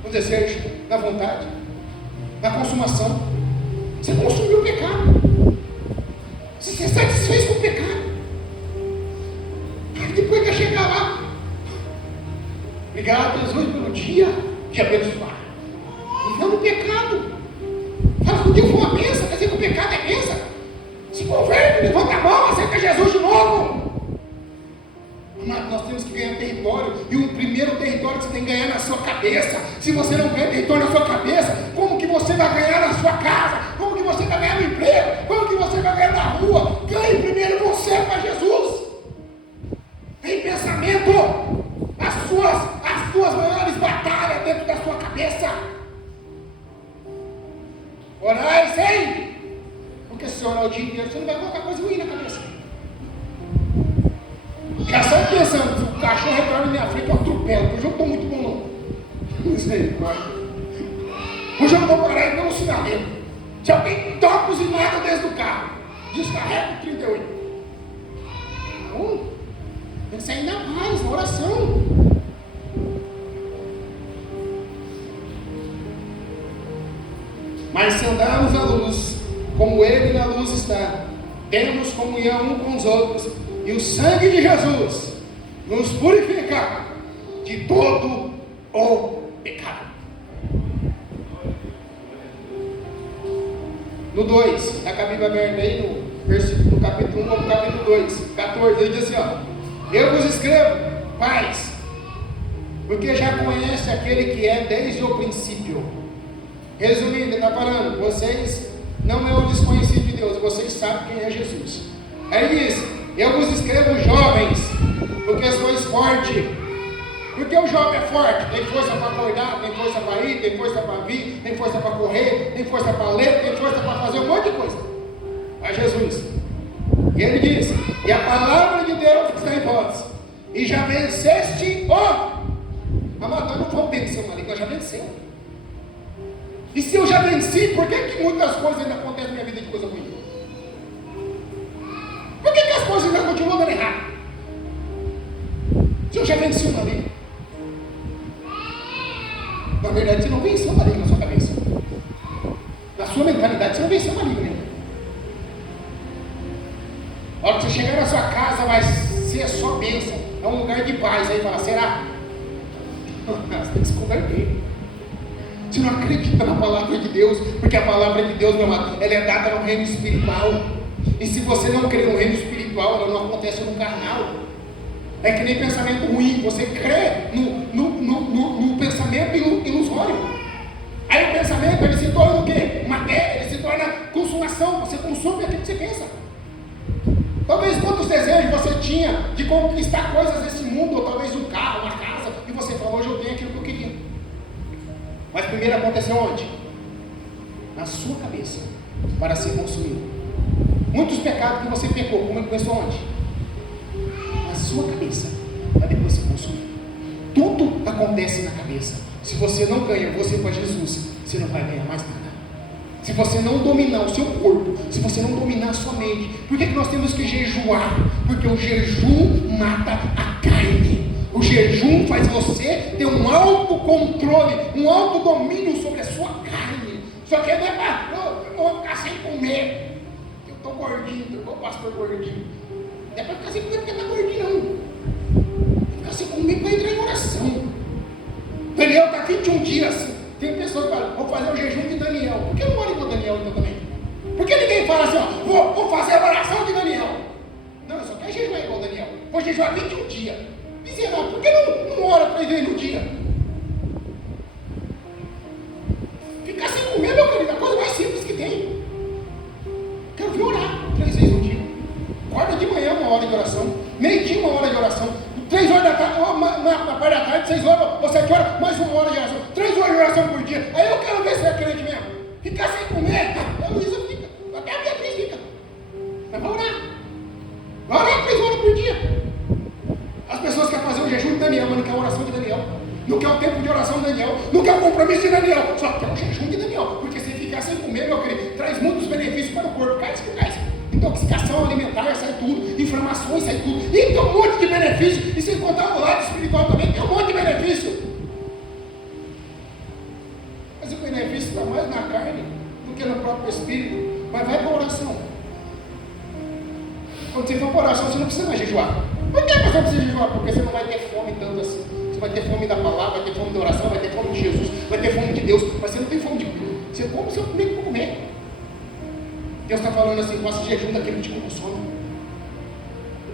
No desejo, na vontade, na consumação. Você consumiu o pecado. Você se satisfez com o pecado. Aí depois quer chegar lá. Obrigado, Jesus, pelo dia te abençoar. Viveu no pecado. Fala que o dia foi uma bênção, quer dizer que o pecado é bênção. Se converte, levanta a mão, aceita Jesus de novo. Mas nós temos que ganhar território. E o primeiro território que você tem que ganhar é na sua cabeça. Se você não ganha território na sua cabeça, como que você vai ganhar na sua casa? Como que que você vai ganhar no emprego, como que você vai ganhar na rua. Ganhe primeiro você para Jesus. Tem pensamento, as suas maiores batalhas dentro da sua cabeça. Orai sempre, porque se você orar o dia inteiro, você não vai colocar coisa ruim na cabeça. Já sai pensando, se o cachorro entrar na minha frente, eu atropelo, porque eu não estou muito bom não. Não sei, hoje eu não vou parar e dar um sinaleiro. Se alguém toca buzinada dentro do carro, descarrega o 38. Não, tem que ser ainda mais na oração. Mas se andarmos na luz, como Ele na luz está, temos comunhão um com os outros, e o sangue de Jesus nos purifica de todo o pecado. No 2, está com a Bíblia aberta aí, no capítulo 1 ou no capítulo 2, 14, ele diz assim, ó: eu vos escrevo, pais, porque já conhece aquele que é desde o princípio. Resumindo, ele está falando, vocês não é o desconhecido de Deus, vocês sabem quem é Jesus. Aí ele diz: eu vos escrevo, jovens, porque sois fortes. Porque o jovem é forte, tem força para acordar, tem força para ir, tem força para vir, tem força para correr, tem força para ler, tem força para fazer um monte de coisa. A Jesus. E ele diz: e a palavra de Deus está em vós, e já venceste o. Amado, não vou vencer uma língua, já venceu. E se eu já venci, por que muitas coisas ainda acontecem na minha vida de coisa ruim? Por que as coisas ainda continuam dando errado? Se eu já venci uma língua. Na verdade, você não venceu uma língua na sua cabeça. Na sua mentalidade, você não venceu uma língua ainda. A hora que você chegar na sua casa, vai ser só bênção. É um lugar de paz. Aí fala: será? Você tem que se converter. Você não acredita na palavra de Deus, porque a palavra de Deus, meu amado, ela é dada no reino espiritual. E se você não crê no reino espiritual, ela não acontece no carnal. É que nem pensamento ruim, você crê no pensamento ilusório. Aí o pensamento, ele se torna o quê? Matéria, ele se torna consumação, você consome aquilo que você pensa. Talvez quantos desejos você tinha de conquistar coisas desse mundo, ou talvez um carro, uma casa, e você falou: hoje eu tenho aquilo que eu queria. Mas primeiro aconteceu onde? Na sua cabeça, para ser consumido. Muitos pecados que você pecou, como começou onde? Na sua cabeça, para depois ser consumido. Tudo acontece na cabeça. Se você não ganha você para Jesus, você não vai ganhar mais nada. Se você não dominar o seu corpo, se você não dominar a sua mente, por que nós temos que jejuar? Porque o jejum mata a carne. O jejum faz você ter um autocontrole, um autodomínio sobre a sua carne. Só que não é para eu vou ficar sem comer. Eu estou gordinho, eu vou pastor gordinho. Não é para ficar sem comer porque está gordinho, não. Tem que ficar sem comer para entrar em oração. Daniel está 21 dias. Tem pessoas que falam: vou fazer o jejum de Daniel. Por que eu não oro igual Daniel então também? Por que ninguém fala assim: ó, vou fazer a oração de Daniel? Não, eu só quero jejuar igual Daniel. Vou jejuar 21 dias. Miserável, por que não ora 3 vezes no dia? Ficar sem comer, meu querido, é a coisa mais simples que tem. Quero ver orar 3 vezes no dia. Acorda de manhã, 1 hora de oração. Meio-dia, 1 hora de oração. 3 horas da tarde, na parte da tarde, 6 horas, ou 7 horas, mais 1 hora de oração. 3 horas de oração por dia. Aí eu quero ver se é crente mesmo. Ficar sem comer, a Luísa fica, até a Beatriz fica. Mas vai orar. Vai orar 3 horas por dia. As pessoas querem fazer o jejum de Daniel, mas não quer a oração de Daniel. Não quer o tempo de oração de Daniel. Não quer o compromisso de Daniel. Só quer o jejum de Daniel. Porque se ficar sem comer, meu querido, traz muitos benefícios para o corpo. Cais. Intoxicação alimentar, sai tudo. Inflamações, sai tudo. E tem um monte de benefício. E sem contar o lado espiritual também, tem um monte de benefício. Mas o benefício está mais na carne do que no próprio espírito. Mas vai para a oração. Quando você for para a oração, você não precisa mais jejuar. Por que você precisa jejuar? Porque você não vai ter fome tanto assim. Você vai ter fome da palavra, vai ter fome da oração, vai ter fome de Jesus, vai ter fome de Deus, mas você não tem fome de comida. Você come, você comer para comer. Deus está falando assim: faça jejum daquele que te consome.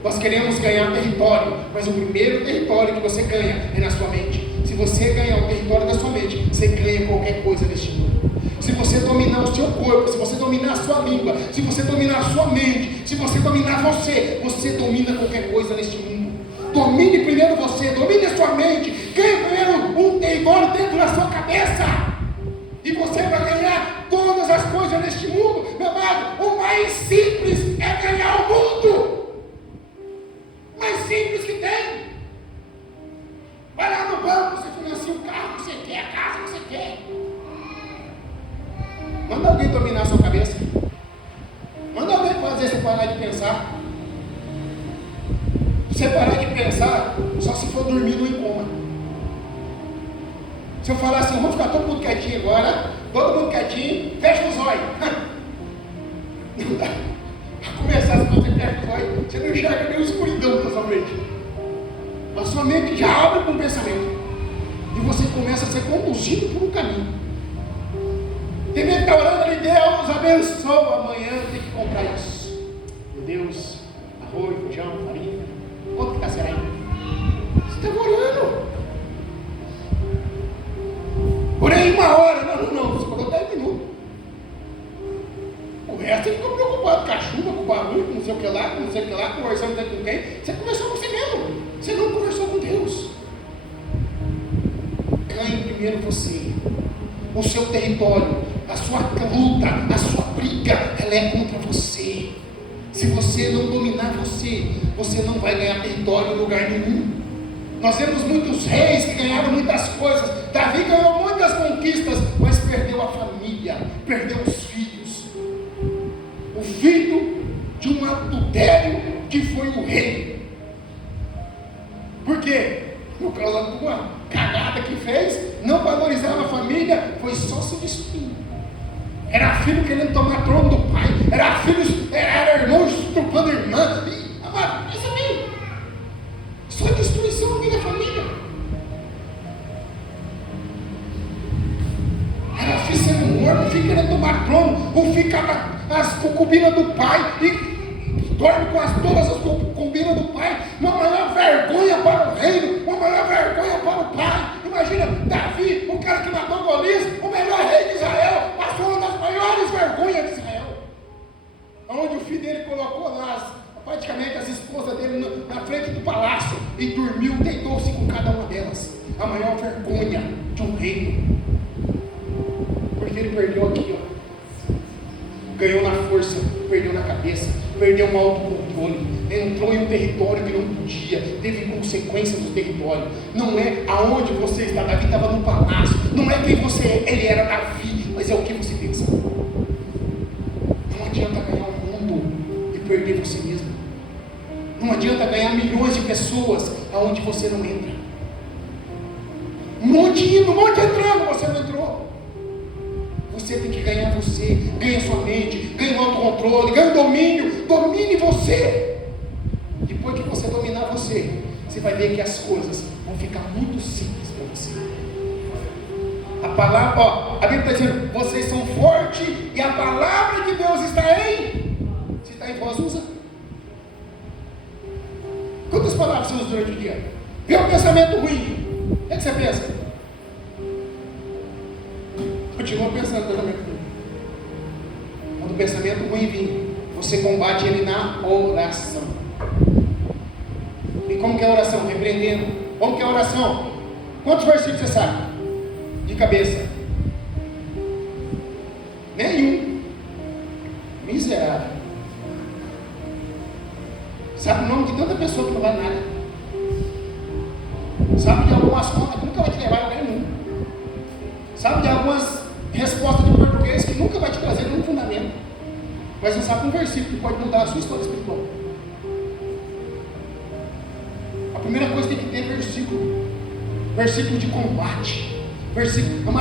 Nós queremos ganhar território, mas o primeiro território que você ganha é na sua mente. Se você ganhar o território da sua mente, você ganha qualquer coisa neste mundo. se você dominar o seu corpo, se você dominar a sua língua, se você dominar a sua mente, se você dominar você, você domina qualquer coisa neste mundo. Domine primeiro você, domine a sua mente, ganhe primeiro um território dentro da sua cabeça, e você vai ganhar todas as coisas neste mundo. Meu amado, o mais simples é ganhar o mundo. Mais simples que tem. Vai lá no banco, você financia o carro que você quer, a casa que você quer. Manda alguém dominar a sua cabeça. Manda alguém fazer você parar de pensar. Você parar de pensar, só se for dormir no coma. Se eu falar assim, vamos ficar todo mundo quietinho agora, todo mundo quietinho, fecha os olhos. Não dá. A começar a fazer fecha os olhos, você não enxerga nem o escuridão da sua mente. A sua mente já abre com o pensamento. E você começa a ser conduzido por um caminho. Tem gente que está orando ali, Deus abençoa, amanhã tem que comprar isso. Meu Deus, arroz, feijão, farinha. Quanto que está será aí? Você está orando. Orei 1 hora. Não, você falou 10 minutos. O resto ele ficou preocupado com a chuva, com o barulho, com não sei o que lá, conversando com quem. Você conversou com você mesmo. Você não conversou com Deus. Ganhe primeiro você. O seu território, a sua luta, a sua briga, ela é contra você. Se você não dominar você, você não vai ganhar território em lugar nenhum. Nós vemos muitos reis que ganharam muitas coisas. Davi ganhou muitas conquistas, mas perdeu a família, perdeu os filhos. O filho de um adultério que foi o rei. Por quê? Por causa de uma cagada que fez, não valorizava a família, foi só se destruindo. Era filho querendo tomar trono do pai, era irmão estuprando irmã. Amado, isso aí, só destruição no meio da família. Era filho sendo morto, o filho querendo tomar trono, o filho com as concubinas do pai e dorme com todas as concubinas do pai. Uma maior vergonha para o reino, uma maior vergonha para o pai. Imagina Davi, o cara que matou Golias, o melhor rei de Israel, passou uma das maiores vergonhas de Israel. Onde o filho dele colocou lá praticamente as esposas dele na frente do palácio e dormiu, deitou-se com cada uma delas. A maior vergonha de um reino. Porque ele perdeu aqui, ó. Ganhou na força, perdeu na cabeça, perdeu o autocontrole, entrou em um território que não podia, teve consequências do território. Não é aonde você está. Davi estava no palácio, não é quem você é, ele era Davi, mas é o que você pensa. Não adianta ganhar o mundo e perder você mesmo. Não adianta ganhar milhões de pessoas aonde você não entra. Um monte indo, um monte entrando, você não entrou. Você tem que ganhar você, ganha sua mente, ganha o autocontrole, ganha o domínio, domine você. Depois que você dominar você, você vai ver que as coisas vão ficar muito simples para você. A palavra, ó, a Bíblia está dizendo, vocês são fortes e a palavra de Deus está em, se está em vós, usa. Quantas palavras você usa durante o dia? Vê um pensamento ruim, o que é que você pensa? Continua pensando no pensamento ruim. Quando o pensamento ruim vir, você combate ele na oração. E como que é a oração? Repreendendo. Como que é a oração? Quantos versículos você sabe? De cabeça? Nenhum. Miserável. Sabe o nome de tanta pessoa que não vale nada. Sabe de algumas contas que nunca vai te levar a lugar nenhum. Sabe de algumas respostas de português que nunca vai te trazer nenhum fundamento. Mas você sabe um versículo que pode mudar a sua história espiritual. A primeira coisa que tem que ter é versículo. Versículo de combate. Versículo,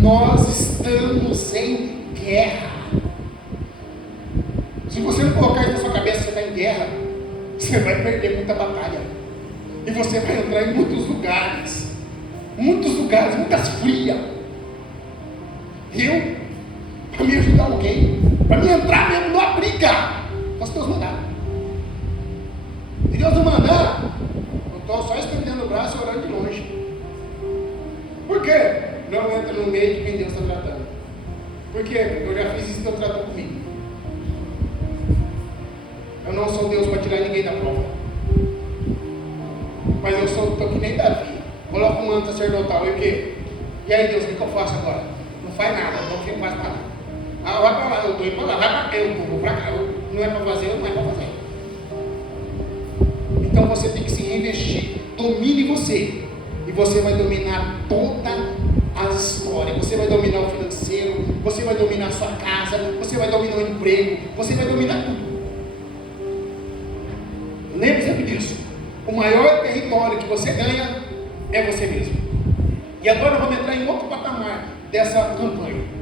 nós estamos em guerra. Se você não colocar isso na sua cabeça, você está em guerra, você vai perder muita batalha. E você vai entrar em muitos lugares, muitas frias. Para me ajudar alguém, para me entrar mesmo numa briga, só se Deus mandar. Se Deus não mandar, eu estou só estendendo o braço e orando de longe. Por quê? Não entra no meio de quem Deus está tratando. Por quê? Porque eu já fiz isso, então tratou comigo. Eu não sou Deus para tirar ninguém da prova. Mas eu estou que nem Davi. Coloca um manto sacerdotal e o quê? E aí, Deus, o que eu faço agora? Não faz nada, não faz nada. Ah, vai para lá, eu estou indo para lá, vai para cá, eu vou para cá. Não é para fazer, não é para fazer. Então você tem que se reinvestir. Domine você. E você vai dominar toda a história. Você vai dominar o financeiro. Você vai dominar a sua casa. Você vai dominar o emprego. Você vai dominar tudo. Lembre sempre disso. O maior território que você ganha é você mesmo. E agora vamos entrar em outro patamar dessa campanha.